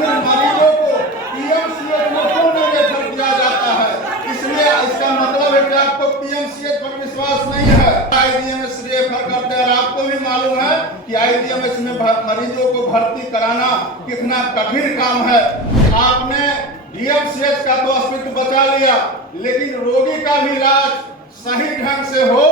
आखिर मरीजों को पीएमसीएच में क्यों नहीं रेफर किया जाता है? इसलिए इसका मतलब है कि आपको पीएमसीएच पर विश्वास नहीं है। आईजीएमएस रेफर करते हैं और आपको भी मालूम है कि आईजीएमएस में मरीजों को भर्ती कराना कितना कठिन काम है। आपने डीएमसीएच का तो अस्तित्व बचा लिया, लेकिन रोगी का भी इलाज सही ढंग से हो,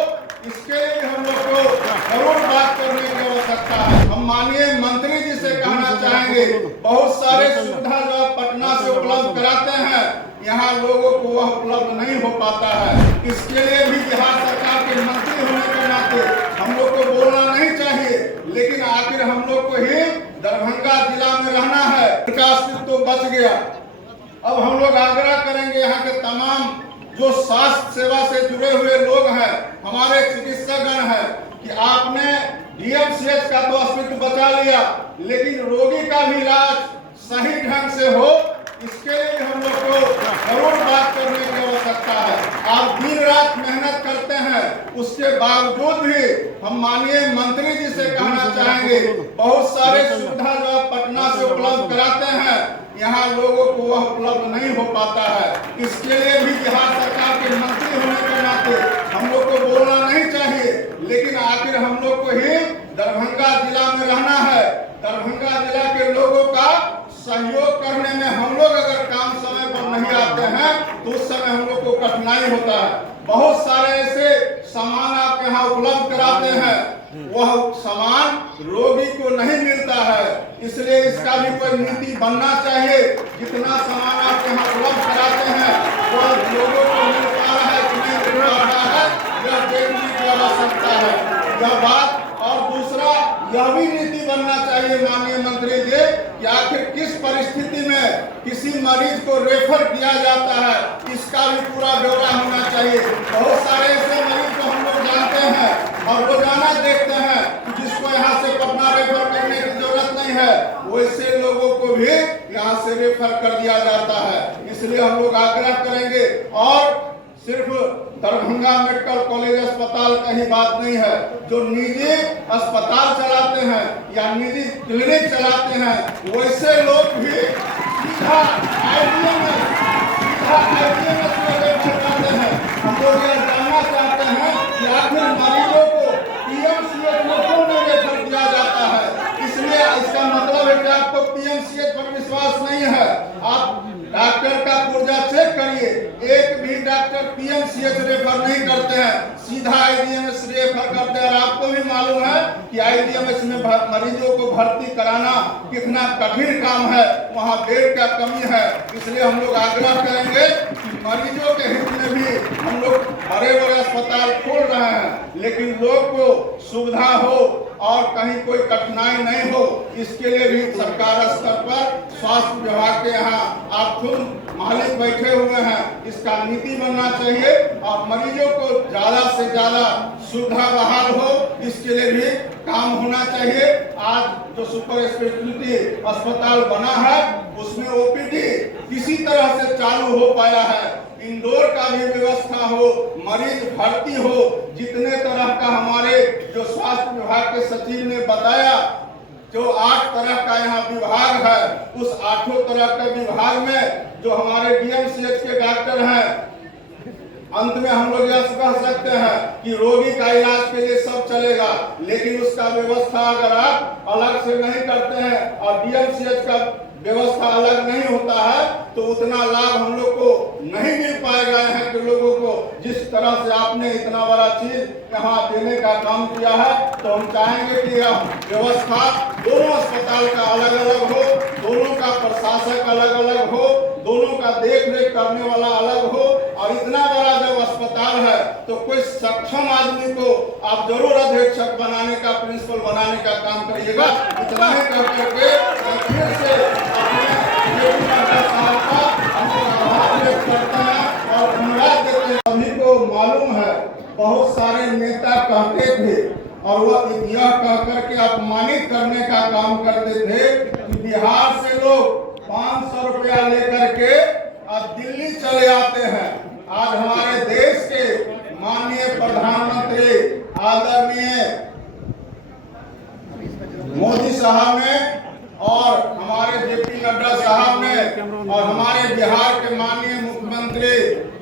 इसके लिए हम लोग को जरूर बात करने की आवश्यकता है। हम माननीय मंत्री जी से कहना चाहेंगे, बहुत सारे सुविधा जो आप पटना से उपलब्ध कराते हैं, यहाँ लोगों को वह उपलब्ध नहीं हो पाता है। इसके लिए भी बिहार सरकार के मंत्री होने के नाते हम लोग को बोलना नहीं चाहिए, लेकिन आखिर हम लोग को ही दरभंगा जिला में रहना है, उनका अस्तित्व तो बच गया। अब हम लोग आग्रह करेंगे यहाँ के तमाम जो स्वास्थ्य सेवा से जुड़े हुए लोग हैं, हमारे चिकित्सकगण हैं, कि आपने डीएमसीएच का तो अस्तित्व बचा लिया, लेकिन रोगी का भी इलाज सही ढंग से हो, इसके लिए हम लोग को जरूर बात करने की आवश्यकता है। आप दिन रात मेहनत करते हैं, उसके बावजूद भी हम माननीय मंत्री जी से कहना चाहेंगे, बहुत सारे सुविधा जो आप पटना से उपलब्ध कराते हैं, यहाँ लोगों को वह उपलब्ध नहीं हो पाता है। इसके लिए भी बिहार सरकार के मंत्री होने के नाते हम लोग को बोलना नहीं चाहिए, लेकिन आखिर हम लोग को ही दरभंगा जिला में रहना है। दरभंगा जिला के लोगों का सहयोग करने में हम लोग अगर काम समय पर नहीं आते हैं तो उस समय हम लोग को कठिनाई होता है। बहुत सारे ऐसे सामान आप यहाँ उपलब्ध कराते हैं, वह सामान रोगी को नहीं मिलता है, इसलिए इसका भी कोई नीति बनना चाहिए। जितना सामान आप यहाँ उपलब्ध कराते हैं वह लोगों को मिल पा रहा है कि नहीं मिल पा रहा है, यह देखने की आवश्यकता है, यह बात। और दूसरा, यह भी नीति बनना चाहिए माननीय मंत्री जी कि आखिर किस परिस्थिति में किसी मरीज को रेफर किया जाता है, इसका भी पूरा ब्यौरा होना चाहिए। बहुत सारे ऐसे मरीज को हम लोग जानते हैं और रोजाना देखते हैं कि जिसको यहाँ से पटना रेफर करने की जरूरत नहीं है, वैसे लोगों को भी यहाँ से रेफर कर दिया जाता है। इसलिए हम लोग आग्रह करेंगे, और सिर्फ दरभंगा मेडिकल कॉलेज अस्पताल का ही बात नहीं है, जो निजी अस्पताल चलाते हैं या निजी क्लिनिक चलाते हैं, वैसे लोग भी सीधा आईजीएमएस में रेफर करते हैं। हम लोग यह जानना चाहते हैं कि आखिर मरीजों को पीएमसीएच में क्यों नहीं रेफर किया जाता है? इसलिए इसका मतलब है कि आपको पीएमसीएच पर विश्वास नहीं है। आप डॉक्टर का पुर्जा चेक करिए, एक भी डॉक्टर पीएमसीएच रेफर नहीं करते हैं, सीधा आईजीएमएस रेफर करते हैं। और आपको भी मालूम है कि आईजीएमएस में मरीजों को भर्ती कराना कितना कठिन काम है, वहाँ बेड का कमी है। इसलिए हम लोग आग्रह करेंगे कि मरीजों के हित में भी हम लोग बड़े बड़े अस्पताल खोल रहे हैं, लेकिन लोग को सुविधा हो और कहीं कोई कठिनाई नहीं हो, इसके लिए भी सरकार स्तर पर स्वास्थ्य विभाग के यहाँ आप खुद मालिक बैठे हुए हैं, इसका नीति बनना चाहिए और मरीजों को ज्यादा से ज्यादा सुविधा बहाल हो, इसके लिए भी काम होना चाहिए। आज जो सुपर स्पेशलिटी अस्पताल बना है, उसमें ओपीडी किसी तरह से चालू हो पाया है, इंडोर का भी व्यवस्था हो, मरीज भर्ती हो, जितने तरह का हमारे जो स्वास्थ्य विभाग के सचिव ने बताया, जो 8 तरह का यहाँ विभाग है, उस 8 तरह के विभाग में जो हमारे डीएमसीएच के डॉक्टर हैं, अंत में हम लोग यह कह सकते हैं कि रोगी का इलाज के लिए सब चलेगा, लेकिन उसका व्यवस्था अगर आप अलग से नहीं करते हैं और डीएमसीएच का व्यवस्था अलग नहीं होता है, तो उतना लाभ हम लोग को नहीं मिल पाएगा यहाँ के लोगों को। जिस तरह से आपने इतना बड़ा चीज यहाँ देने का काम किया है, तो हम चाहेंगे कि यह व्यवस्था दोनों अस्पताल का अलग अलग हो, दोनों का प्रशासक अलग अलग हो, दोनों का देख रेख करने वाला अलग हो। और इतना बड़ा जब अस्पताल है तो कोई सक्षम आदमी को आप जरूर अधीक्षक बनाने का, प्रिंसिपल बनाने का काम करिएगा। इतना ही कह करके फिर से और धन्यवाद देते हैं। सभी को मालूम है, बहुत सारे नेता कहते थे और वह यह कह करके अपमानित करने का काम करते थे कि बिहार से लोग 500 रुपया लेकर के अब दिल्ली चले आते हैं। आज हमारे देश के माननीय प्रधानमंत्री आदरणीय मोदी साहब ने और हमारे जेपी नड्डा और हमारे बिहार के माननीय मुख्यमंत्री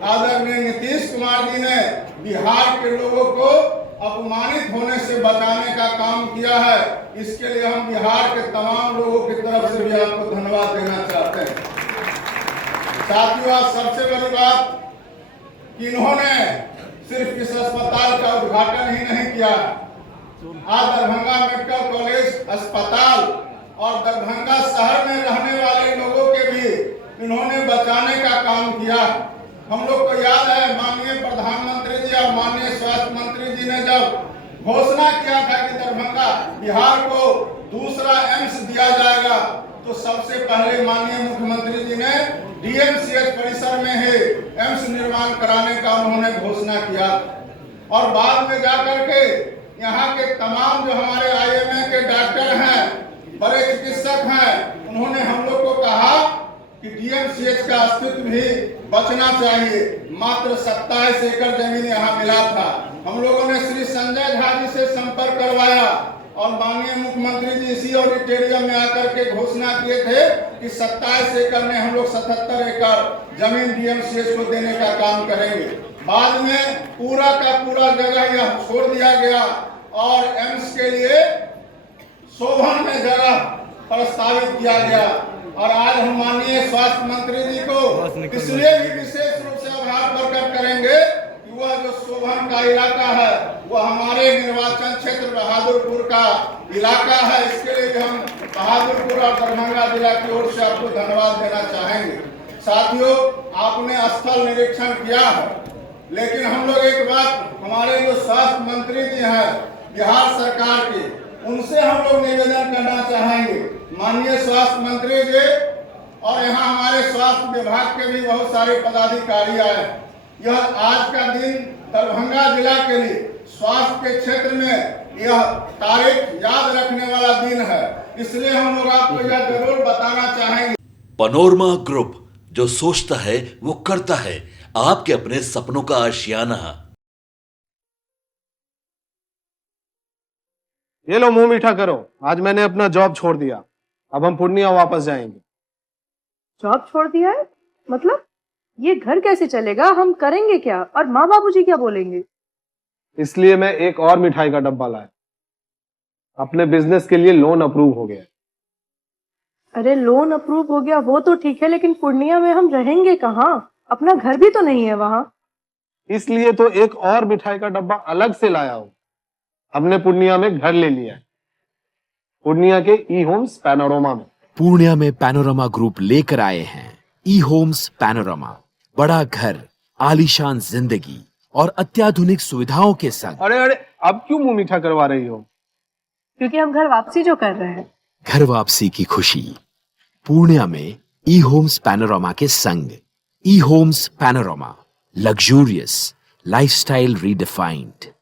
आदरणीय नीतीश कुमार जी ने बिहार के लोगों को अपमानित होने से बचाने का काम किया है। इसके लिए हम बिहार के तमाम लोगों की तरफ से भी आपको धन्यवाद देना चाहते हैं। साथियों, आज सबसे बड़ी बात कि इन्होंने सिर्फ इस अस्पताल का उद्घाटन ही नहीं किया, आज दरभंगा मेडिकल कॉलेज अस्पताल और दरभंगा शहर में रहने वाले लोगों के भी इन्होंने बचाने का काम किया। हम लोग को याद है माननीय प्रधानमंत्री जी और माननीय स्वास्थ्य मंत्री जी ने जब घोषणा किया था कि दरभंगा बिहार को दूसरा एम्स दिया जाएगा, तो सबसे पहले माननीय मुख्यमंत्री जी ने डीएमसीएच परिसर में ही एम्स निर्माण कराने का उन्होंने घोषणा किया। और बाद में जाकर के यहाँ के तमाम जो हमारे आईएमए के डॉक्टर हैं, बड़े चिकित्सक हैं, उन्होंने हम लोग को कहा कि डीएमसीएच का अस्तित्व भी बचना चाहिए। मात्र 27 एकड़ जमीन यहाँ मिला था। हम लोगों ने श्री संजय झा जी से संपर्क करवाया और माननीय मुख्यमंत्री जी इसी ऑडिटोरियम में आकर के घोषणा किए थे कि 27 एकड़ में हम लोग 77 एकड़ जमीन डीएमसीएच को देने का काम करेंगे। बाद में पूरा का पूरा जगह यह छोड़ दिया गया और एम्स के लिए शोभन में जगह प्रस्तावित किया गया। और आज हम माननीय स्वास्थ्य मंत्री जी को इसलिए भी विशेष रूप से आभार प्रकट करेंगे कि वह जो शोभन का इलाका है वह हमारे निर्वाचन क्षेत्र बहादुरपुर का इलाका है। इसके लिए भी हम बहादुरपुर और दरभंगा जिला की ओर से आपको धन्यवाद देना चाहेंगे। साथियों, आपने स्थल निरीक्षण किया है, लेकिन हम लोग एक बात हमारे जो स्वास्थ्य मंत्री जी हैं बिहार सरकार के, उनसे हम लोग निवेदन करना चाहेंगे। माननीय स्वास्थ्य मंत्री जी और यहाँ हमारे स्वास्थ्य विभाग के भी बहुत सारे पदाधिकारी आए। यह आज का दिन दरभंगा जिला के लिए स्वास्थ्य के क्षेत्र में यह तारीख याद रखने वाला दिन है, इसलिए हम लोग आपको यह जरूर बताना चाहेंगे। पनोरमा ग्रुप, जो सोचता है वो करता है। आपके अपने सपनों का आशियाना। ये लो, मुंह मीठा करो। आज मैंने अपना जॉब छोड़ दिया, अब हम पूर्णिया वापस जाएंगे। जॉब छोड़ दिया है? मतलब ये घर कैसे चलेगा? हम करेंगे क्या? और माँ बाबूजी क्या बोलेंगे? इसलिए मैं एक और मिठाई का डब्बा लाया। अपने बिजनेस के लिए लोन अप्रूव हो गया। अरे लोन अप्रूव हो गया वो तो ठीक है, लेकिन पूर्णिया में हम रहेंगे कहाँ? अपना घर भी तो नहीं है वहाँ। इसलिए तो एक और मिठाई का डब्बा अलग से लाया हूँ। हमने पूर्णिया में घर ले लिया है, पूर्णिया के ई होम्स पैनोरमा में। पूर्णिया में पैनोरमा ग्रुप लेकर आए हैं ई होम्स पैनोरमा। बड़ा घर, आलीशान जिंदगी और अत्याधुनिक सुविधाओं के संग। अरे अरे, अब क्यों मुंह मीठा करवा रही हो? क्योंकि हम घर वापसी जो कर रहे हैं। घर वापसी की खुशी पूर्णिया में ई होम्स पैनोरमा के संग। E Homes Panorama, luxurious lifestyle redefined.